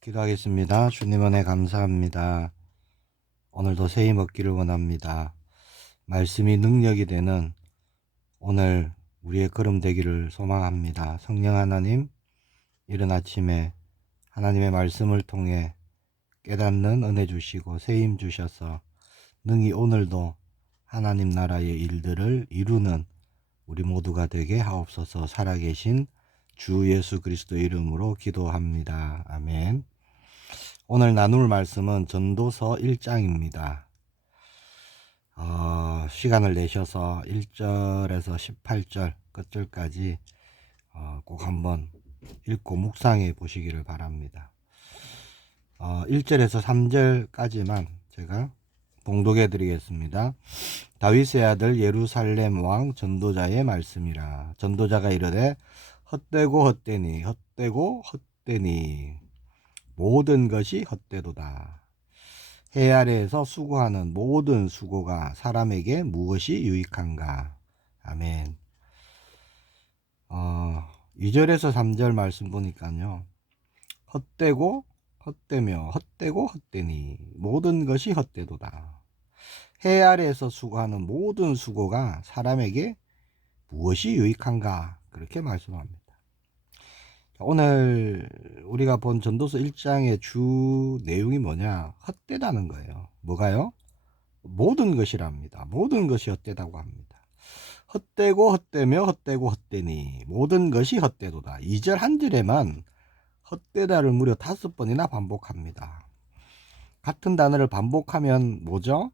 기도하겠습니다. 주님 은혜 감사합니다. 오늘도 새 힘 얻기를 원합니다. 말씀이 능력이 되는 오늘 우리의 걸음 되기를 소망합니다. 성령 하나님, 이른 아침에 하나님의 말씀을 통해 깨닫는 은혜 주시고 새 힘 주셔서 능히 오늘도 하나님 나라의 일들을 이루는 우리 모두가 되게 하옵소서. 살아계신 주 예수 그리스도 이름으로 기도합니다. 아멘. 오늘 나눌 말씀은 전도서 1장입니다. 시간을 내셔서 1절에서 18절 끝절까지 꼭 한번 읽고 묵상해 보시기를 바랍니다. 1절에서 3절까지만 제가 봉독해 드리겠습니다. 다윗의 아들 예루살렘 왕 전도자의 말씀이라. 전도자가 이르되 헛되고 헛되니 헛되고 헛되니 모든 것이 헛되도다. 해 아래에서 수고하는 모든 수고가 사람에게 무엇이 유익한가. 아멘. 2절에서 3절 말씀 보니까요, 헛되고 헛되며 헛되고 헛되니 모든 것이 헛되도다. 해 아래에서 수고하는 모든 수고가 사람에게 무엇이 유익한가, 그렇게 말씀합니다. 오늘 우리가 본 전도서 1장의 주 내용이 뭐냐? 헛되다는 거예요. 뭐가요? 모든 것이랍니다. 모든 것이 헛되다고 합니다. 헛되고 헛되며 헛되고 헛되니 모든 것이 헛되도다. 2절 한 절에만 헛되다를 무려 5번이나 반복합니다. 같은 단어를 반복하면 뭐죠?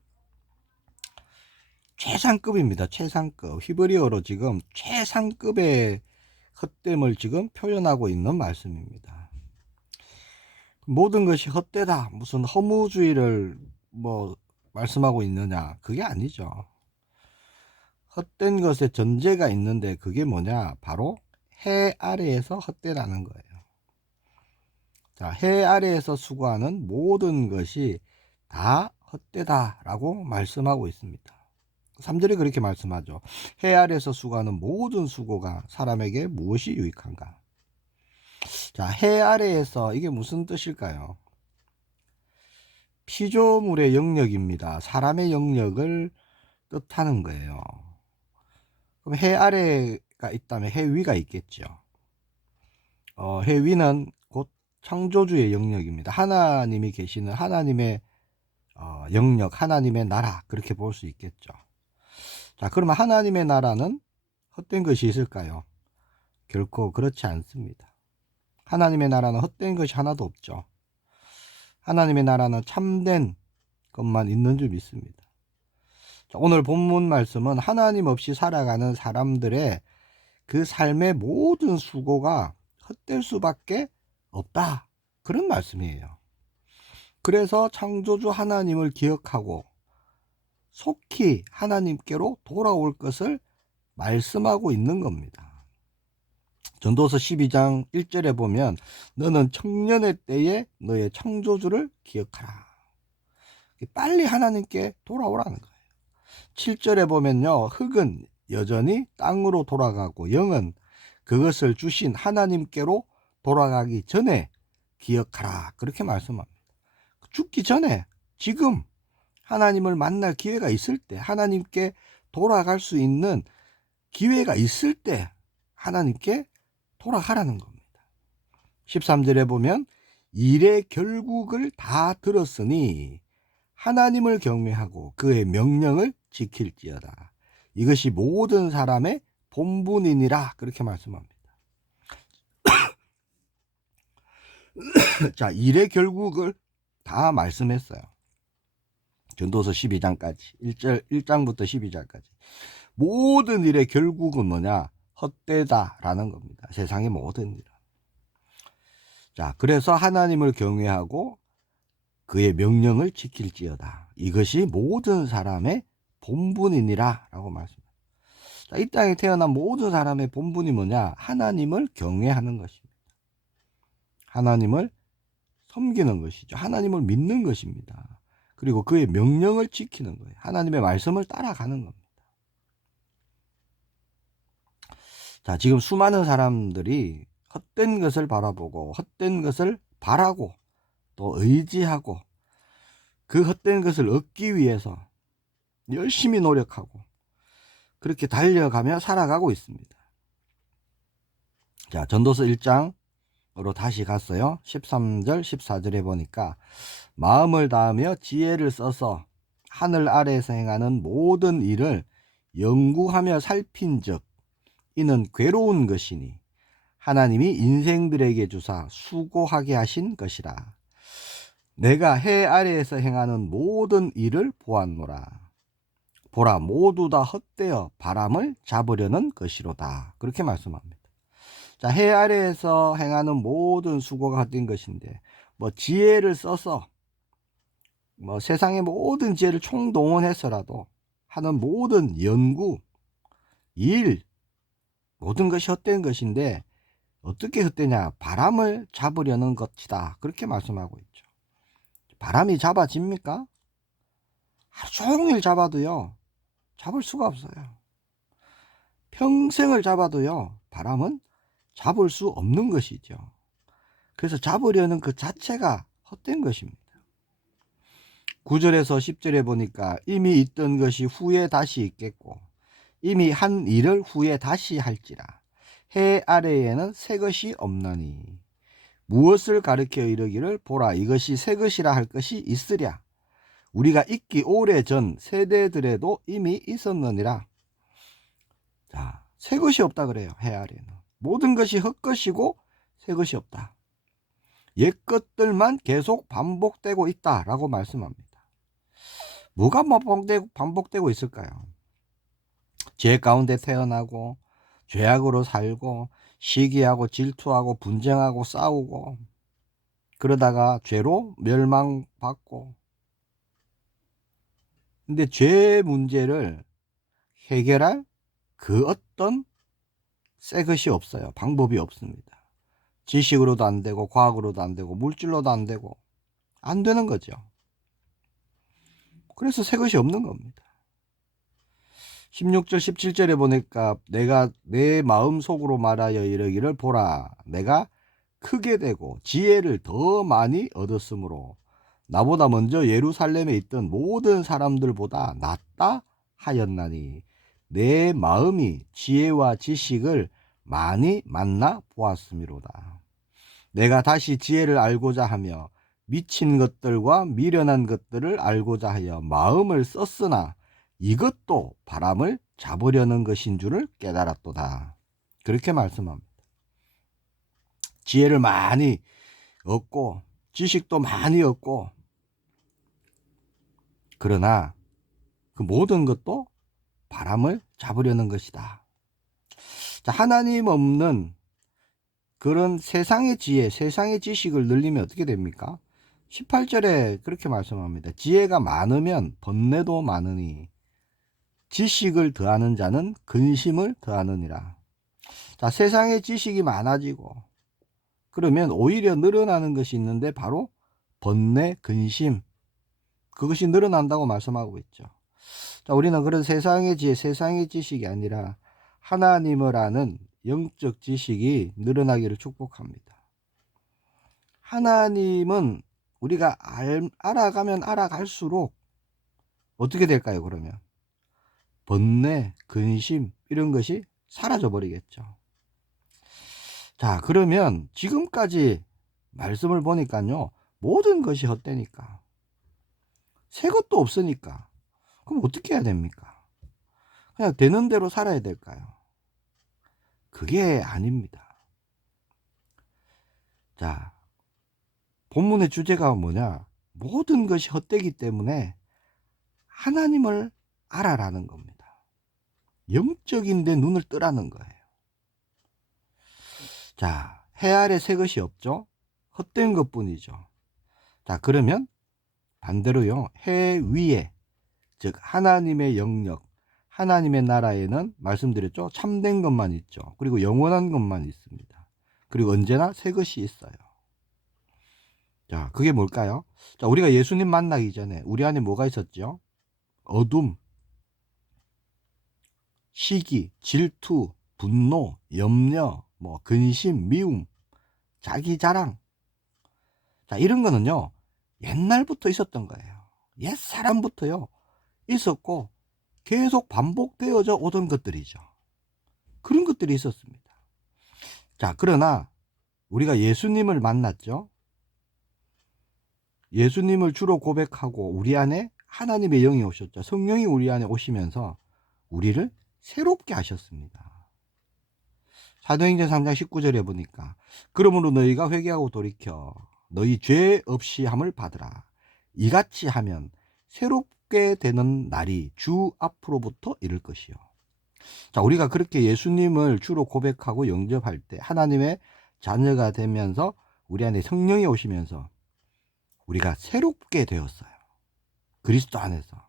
최상급입니다. 최상급. 히브리어로 지금 최상급의 헛됨을 지금 표현하고 있는 말씀입니다. 모든 것이 헛되다, 무슨 허무주의를 말씀하고 있느냐? 그게 아니죠. 헛된 것에 전제가 있는데 그게 뭐냐? 바로 해 아래에서 헛되다는 거예요. 자, 해 아래에서 수고하는 모든 것이 다 헛되다라고 말씀하고 있습니다. 3절에 그렇게 말씀하죠. 해 아래에서 수고하는 모든 수고가 사람에게 무엇이 유익한가? 자, 해 아래에서 이게 무슨 뜻일까요? 피조물의 영역입니다. 사람의 영역을 뜻하는 거예요. 그럼 해 아래가 있다면 해 위가 있겠죠. 해 위는 곧 창조주의 영역입니다. 하나님이 계시는 하나님의 영역, 하나님의 나라, 그렇게 볼 수 있겠죠. 자, 그러면 하나님의 나라는 헛된 것이 있을까요? 결코 그렇지 않습니다. 하나님의 나라는 헛된 것이 하나도 없죠. 하나님의 나라는 참된 것만 있는 줄 믿습니다. 자, 오늘 본문 말씀은 하나님 없이 살아가는 사람들의 그 삶의 모든 수고가 헛될 수밖에 없다, 그런 말씀이에요. 그래서 창조주 하나님을 기억하고 속히 하나님께로 돌아올 것을 말씀하고 있는 겁니다. 전도서 12장 1절에 보면 너는 청년의 때에 너의 창조주를 기억하라. 빨리 하나님께 돌아오라는 거예요. 7절에 보면요, 흙은 여전히 땅으로 돌아가고 영은 그것을 주신 하나님께로 돌아가기 전에 기억하라, 그렇게 말씀합니다. 죽기 전에, 지금 하나님을 만날 기회가 있을 때, 하나님께 돌아갈 수 있는 기회가 있을 때 하나님께 돌아가라는 겁니다. 13절에 보면 일의 결국을 다 들었으니 하나님을 경외하고 그의 명령을 지킬지어다. 이것이 모든 사람의 본분이니라, 그렇게 말씀합니다. 자, 일의 결국을 다 말씀했어요. 전도서 12장까지 1장부터 12장까지 모든 일의 결국은 뭐냐? 헛되다라는 겁니다. 세상의 모든 일. 자, 그래서 하나님을 경외하고 그의 명령을 지킬지어다. 이것이 모든 사람의 본분이니라 라고 말씀합니다. 자, 이 땅에 태어난 모든 사람의 본분이 뭐냐? 하나님을 경외하는 것입니다. 하나님을 섬기는 것이죠. 하나님을 믿는 것입니다. 그리고 그의 명령을 지키는 거예요. 하나님의 말씀을 따라가는 겁니다. 자, 지금 수많은 사람들이 헛된 것을 바라보고 헛된 것을 바라고 또 의지하고 그 헛된 것을 얻기 위해서 열심히 노력하고 그렇게 달려가며 살아가고 있습니다. 자, 전도서 1장으로 다시 갔어요. 13절 14절에 보니까 마음을 다하며 지혜를 써서 하늘 아래에서 행하는 모든 일을 연구하며 살핀즉 이는 괴로운 것이니 하나님이 인생들에게 주사 수고하게 하신 것이라. 내가 해 아래에서 행하는 모든 일을 보았노라. 보라, 모두 다 헛되어 바람을 잡으려는 것이로다. 그렇게 말씀합니다. 자, 해 아래에서 행하는 모든 수고가 헛된 것인데, 뭐 지혜를 써서 뭐 세상의 모든 지혜를 총동원해서라도 하는 모든 연구, 일, 모든 것이 헛된 것인데 어떻게 헛되냐? 바람을 잡으려는 것이다. 그렇게 말씀하고 있죠. 바람이 잡아집니까? 하루 종일 잡아도요, 잡을 수가 없어요. 평생을 잡아도요, 바람은 잡을 수 없는 것이죠. 그래서 잡으려는 그 자체가 헛된 것입니다. 9절에서 10절에 보니까 이미 있던 것이 후에 다시 있겠고 이미 한 일을 후에 다시 할지라. 해 아래에는 새 것이 없나니 무엇을 가르쳐 이르기를 보라 이것이 새 것이라 할 것이 있으랴. 우리가 있기 오래전 세대들에도 이미 있었느니라. 자, 새 것이 없다 그래요. 해 아래는 모든 것이 헛것이고 새 것이 없다. 옛 것들만 계속 반복되고 있다라고 말씀합니다. 뭐가 반복되고 있을까요? 죄 가운데 태어나고 죄악으로 살고 시기하고 질투하고 분쟁하고 싸우고 그러다가 죄로 멸망받고. 근데 죄 문제를 해결할 그 어떤 새 것이 없어요. 방법이 없습니다. 지식으로도 안 되고 과학으로도 안 되고 물질로도 안 되고 안 되는 거죠. 그래서 새 것이 없는 겁니다. 16절 17절에 보니까 내가 내 마음속으로 말하여 이르기를 보라 내가 크게 되고 지혜를 더 많이 얻었으므로 나보다 먼저 예루살렘에 있던 모든 사람들보다 낫다 하였나니 내 마음이 지혜와 지식을 많이 만나 보았음이로다. 내가 다시 지혜를 알고자 하며 미친 것들과 미련한 것들을 알고자 하여 마음을 썼으나 이것도 바람을 잡으려는 것인 줄을 깨달았도다. 그렇게 말씀합니다. 지혜를 많이 얻고 지식도 많이 얻고 그러나 그 모든 것도 바람을 잡으려는 것이다. 자, 하나님 없는 그런 세상의 지혜, 세상의 지식을 늘리면 어떻게 됩니까? 18절에 그렇게 말씀합니다. 지혜가 많으면 번뇌도 많으니 지식을 더하는 자는 근심을 더하느니라. 자, 세상의 지식이 많아지고 그러면 오히려 늘어나는 것이 있는데 바로 번뇌, 근심, 그것이 늘어난다고 말씀하고 있죠. 자, 우리는 그런 세상의 지혜, 세상의 지식이 아니라 하나님을 아는 영적 지식이 늘어나기를 축복합니다. 하나님은 우리가 알아가면 알아갈수록 어떻게 될까요? 그러면 번뇌, 근심 이런 것이 사라져 버리겠죠. 자, 그러면 지금까지 말씀을 보니까요, 모든 것이 헛되니까 새 것도 없으니까 그럼 어떻게 해야 됩니까? 그냥 되는 대로 살아야 될까요? 그게 아닙니다. 자, 본문의 주제가 뭐냐? 모든 것이 헛되기 때문에 하나님을 알아라는 겁니다. 영적인 데 눈을 뜨라는 거예요. 자, 해 아래 새 것이 없죠? 헛된 것뿐이죠. 자, 그러면 반대로요, 해 위에, 즉 하나님의 영역, 하나님의 나라에는 말씀드렸죠, 참된 것만 있죠. 그리고 영원한 것만 있습니다. 그리고 언제나 새 것이 있어요. 자, 그게 뭘까요? 자, 우리가 예수님 만나기 전에 우리 안에 뭐가 있었죠? 어둠, 시기, 질투, 분노, 염려, 근심, 미움, 자기 자랑. 자, 이런 거는요, 옛날부터 있었던 거예요. 옛 사람부터요, 있었고, 계속 반복되어져 오던 것들이죠. 그런 것들이 있었습니다. 자, 그러나, 우리가 예수님을 만났죠. 예수님을 주로 고백하고, 우리 안에 하나님의 영이 오셨죠. 성령이 우리 안에 오시면서, 우리를 새롭게 하셨습니다. 사도행전 3장 19절에 보니까 그러므로 너희가 회개하고 돌이켜 너희 죄 없이 함을 받으라. 이같이 하면 새롭게 되는 날이 주 앞으로부터 이를 것이요. 자, 우리가 그렇게 예수님을 주로 고백하고 영접할 때 하나님의 자녀가 되면서 우리 안에 성령이 오시면서 우리가 새롭게 되었어요. 그리스도 안에서.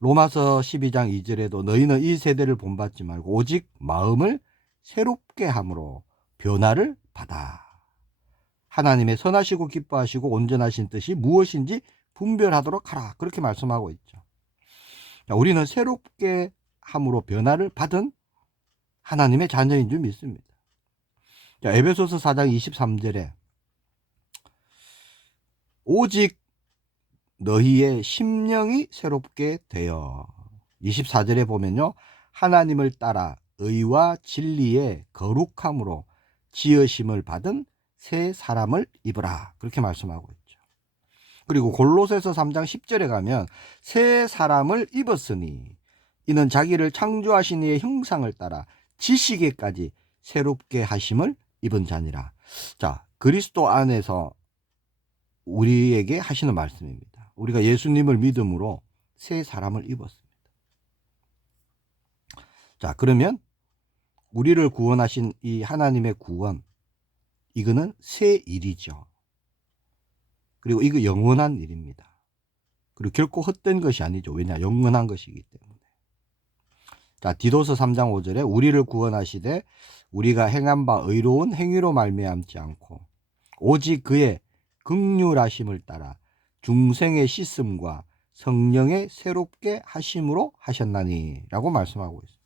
로마서 12장 2절에도 너희는 이 세대를 본받지 말고 오직 마음을 새롭게 함으로 변화를 받아 하나님의 선하시고 기뻐하시고 온전하신 뜻이 무엇인지 분별하도록 하라. 그렇게 말씀하고 있죠. 자, 우리는 새롭게 함으로 변화를 받은 하나님의 자녀인 줄 믿습니다. 자, 에베소서 4장 23절에 오직 너희의 심령이 새롭게 되어 24절에 보면요. 하나님을 따라 의와 진리의 거룩함으로 지으심을 받은 새 사람을 입으라. 그렇게 말씀하고 있죠. 그리고 골로새서 3장 10절에 가면 새 사람을 입었으니 이는 자기를 창조하신 이의 형상을 따라 지식에까지 새롭게 하심을 입은 자니라. 자, 그리스도 안에서 우리에게 하시는 말씀입니다. 우리가 예수님을 믿음으로 새 사람을 입었습니다. 자, 그러면 우리를 구원하신 이 하나님의 구원, 이거는 새 일이죠. 그리고 이거 영원한 일입니다. 그리고 결코 헛된 것이 아니죠. 왜냐? 영원한 것이기 때문에. 자, 디도서 3장 5절에 우리를 구원하시되 우리가 행한 바 의로운 행위로 말미암지 않고 오직 그의 긍휼하심을 따라 중생의 씻음과 성령의 새롭게 하심으로 하셨나니 라고 말씀하고 있습니다.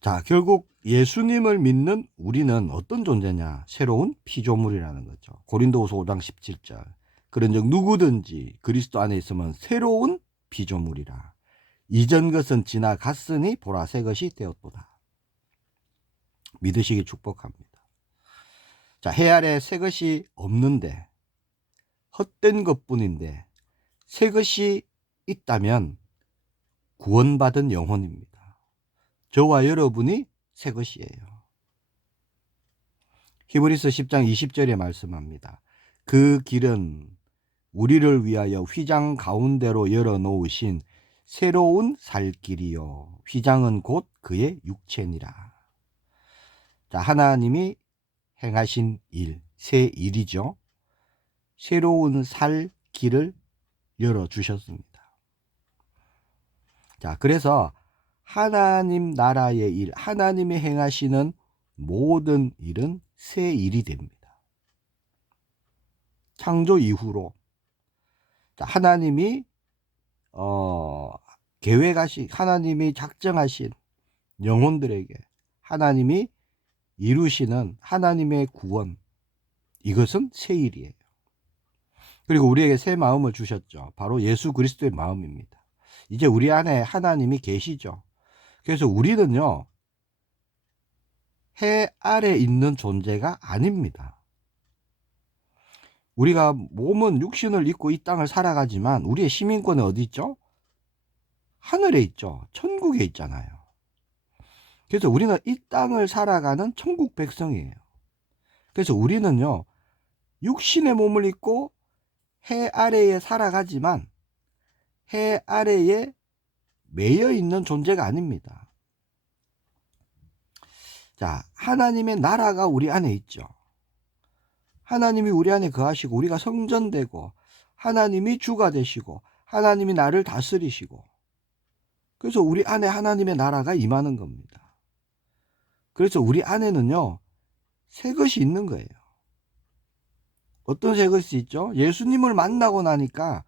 자, 결국 예수님을 믿는 우리는 어떤 존재냐? 새로운 피조물이라는 거죠. 고린도후서 5장 17절. 그런즉 누구든지 그리스도 안에 있으면 새로운 피조물이라. 이전 것은 지나갔으니 보라 새 것이 되었도다. 믿으시기 축복합니다. 자, 해 아래 새 것이 없는데 헛된 것뿐인데 새 것이 있다면 구원받은 영혼입니다. 저와 여러분이 새 것이에요. 히브리서 10장 20절에 말씀합니다. 그 길은 우리를 위하여 휘장 가운데로 열어놓으신 새로운 살 길이요. 휘장은 곧 그의 육체니라. 자, 하나님이 행하신 일, 새 일이죠. 새로운 살 길을 열어주셨습니다. 자, 그래서 하나님 나라의 일, 하나님이 행하시는 모든 일은 새 일이 됩니다. 창조 이후로 하나님이 계획하신, 하나님이 작정하신 영혼들에게 하나님이 이루시는 하나님의 구원, 이것은 새 일이에요. 그리고 우리에게 새 마음을 주셨죠. 바로 예수 그리스도의 마음입니다. 이제 우리 안에 하나님이 계시죠. 그래서 우리는요, 해 아래 있는 존재가 아닙니다. 우리가 몸은 육신을 입고 이 땅을 살아가지만 우리의 시민권은 어디 있죠? 하늘에 있죠. 천국에 있잖아요. 그래서 우리는 이 땅을 살아가는 천국 백성이에요. 그래서 우리는요, 육신의 몸을 입고 해 아래에 살아가지만 해 아래에 매여 있는 존재가 아닙니다. 자, 하나님의 나라가 우리 안에 있죠. 하나님이 우리 안에 거하시고 우리가 성전되고 하나님이 주가 되시고 하나님이 나를 다스리시고 그래서 우리 안에 하나님의 나라가 임하는 겁니다. 그래서 우리 안에는요, 새 것이 있는 거예요. 어떤 새 것이 있죠? 예수님을 만나고 나니까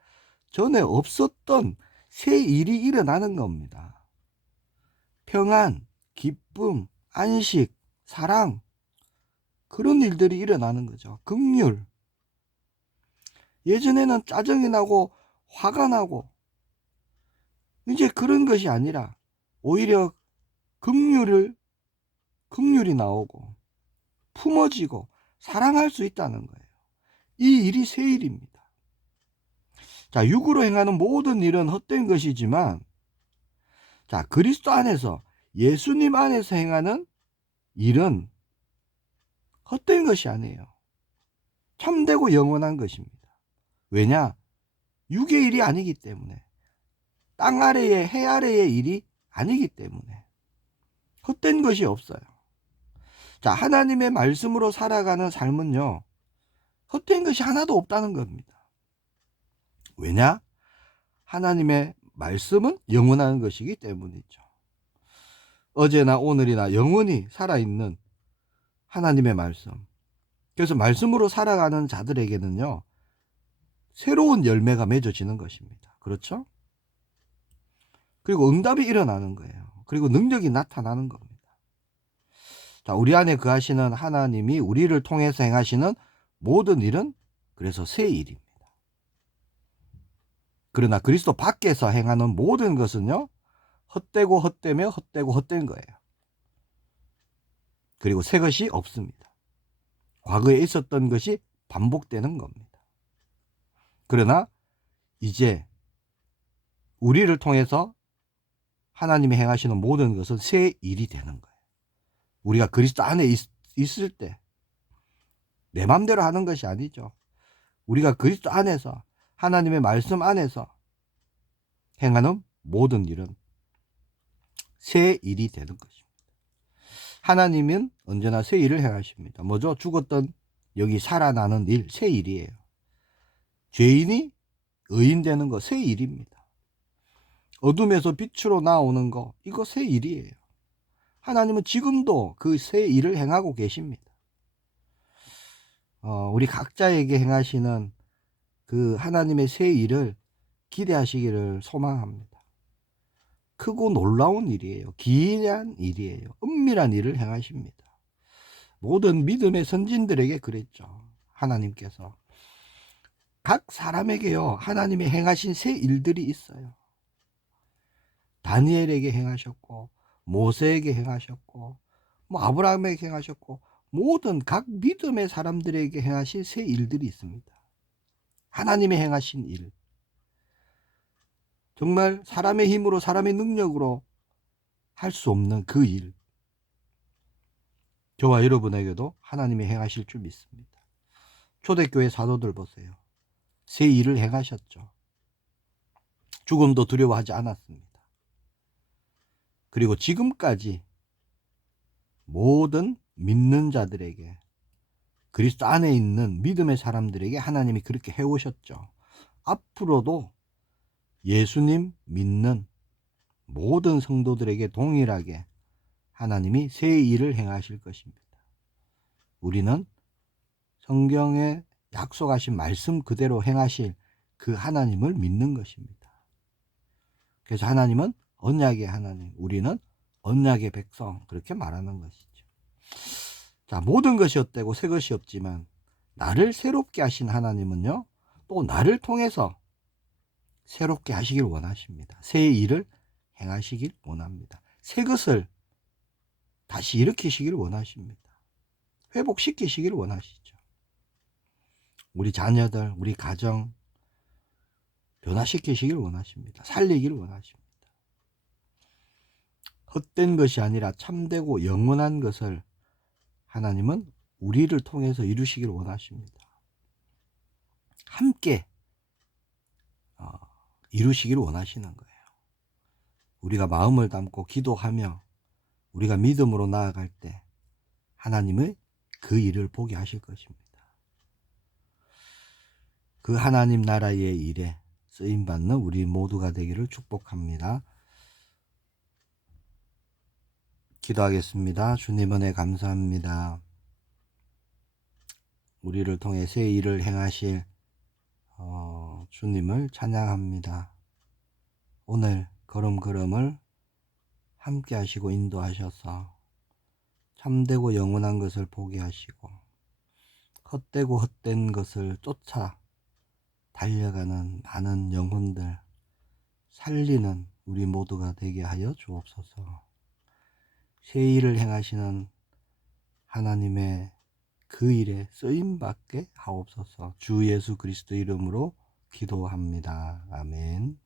전에 없었던 새 일이 일어나는 겁니다. 평안, 기쁨, 안식, 사랑, 그런 일들이 일어나는 거죠. 긍휼. 예전에는 짜증이 나고 화가 나고 이제 그런 것이 아니라 오히려 긍휼이 나오고 품어지고 사랑할 수 있다는 거예요. 이 일이 새 일입니다. 자, 육으로 행하는 모든 일은 헛된 것이지만, 자, 그리스도 안에서, 예수님 안에서 행하는 일은 헛된 것이 아니에요. 참되고 영원한 것입니다. 왜냐? 육의 일이 아니기 때문에, 땅 아래의, 해 아래의 일이 아니기 때문에 헛된 것이 없어요. 자, 하나님의 말씀으로 살아가는 삶은요, 헛된 것이 하나도 없다는 겁니다. 왜냐? 하나님의 말씀은 영원한 것이기 때문이죠. 어제나 오늘이나 영원히 살아있는 하나님의 말씀. 그래서 말씀으로 살아가는 자들에게는요, 새로운 열매가 맺어지는 것입니다. 그렇죠? 그리고 응답이 일어나는 거예요. 그리고 능력이 나타나는 겁니다. 자, 우리 안에 거하시는 하나님이 우리를 통해서 행하시는 모든 일은 그래서 새 일입니다. 그러나 그리스도 밖에서 행하는 모든 것은요, 헛되고 헛되며 헛되고 헛된 거예요. 그리고 새 것이 없습니다. 과거에 있었던 것이 반복되는 겁니다. 그러나 이제 우리를 통해서 하나님이 행하시는 모든 것은 새 일이 되는 거예요. 우리가 그리스도 안에 있을 때 내 맘대로 하는 것이 아니죠. 우리가 그리스도 안에서 하나님의 말씀 안에서 행하는 모든 일은 새 일이 되는 것입니다. 하나님은 언제나 새 일을 행하십니다. 뭐죠? 죽었던 여기 살아나는 일, 새 일이에요. 죄인이 의인 되는 거 새 일입니다. 어둠에서 빛으로 나오는 거 이거 새 일이에요. 하나님은 지금도 그 새 일을 행하고 계십니다. 우리 각자에게 행하시는 그 하나님의 새 일을 기대하시기를 소망합니다. 크고 놀라운 일이에요. 기이한 일이에요. 은밀한 일을 행하십니다. 모든 믿음의 선진들에게 그랬죠. 하나님께서 각 사람에게요, 하나님이 행하신 새 일들이 있어요. 다니엘에게 행하셨고, 모세에게 행하셨고, 아브라함에게 행하셨고, 모든 각 믿음의 사람들에게 행하신 새 일들이 있습니다. 하나님이 행하신 일. 정말 사람의 힘으로, 사람의 능력으로 할 수 없는 그 일. 저와 여러분에게도 하나님이 행하실 줄 믿습니다. 초대교회 사도들 보세요. 새 일을 행하셨죠. 죽음도 두려워하지 않았습니다. 그리고 지금까지 모든 믿는 자들에게, 그리스도 안에 있는 믿음의 사람들에게 하나님이 그렇게 해오셨죠. 앞으로도 예수님 믿는 모든 성도들에게 동일하게 하나님이 새 일을 행하실 것입니다. 우리는 성경에 약속하신 말씀 그대로 행하실 그 하나님을 믿는 것입니다. 그래서 하나님은 언약의 하나님, 우리는 언약의 백성, 그렇게 말하는 것이죠. 자, 모든 것이 헛되고 새 것이 없지만 나를 새롭게 하신 하나님은요, 또 나를 통해서 새롭게 하시길 원하십니다. 새 일을 행하시길 원합니다. 새 것을 다시 일으키시길 원하십니다. 회복시키시길 원하시죠. 우리 자녀들, 우리 가정 변화시키시길 원하십니다. 살리길 원하십니다. 헛된 것이 아니라 참되고 영원한 것을 하나님은 우리를 통해서 이루시길 원하십니다. 함께 이루시길 원하시는 거예요. 우리가 마음을 담고 기도하며 우리가 믿음으로 나아갈 때 하나님의 그 일을 보게 하실 것입니다. 그 하나님 나라의 일에 쓰임받는 우리 모두가 되기를 축복합니다. 기도하겠습니다. 주님 은혜 감사합니다. 우리를 통해 새 일을 행하실 주님을 찬양합니다. 오늘 걸음걸음을 함께 하시고 인도하셔서 참되고 영원한 것을 포기하시고 헛되고 헛된 것을 쫓아 달려가는 많은 영혼들 살리는 우리 모두가 되게 하여 주옵소서. 새 일을 행하시는 하나님의 그 일에 쓰임받게 하옵소서. 주 예수 그리스도 이름으로 기도합니다. 아멘.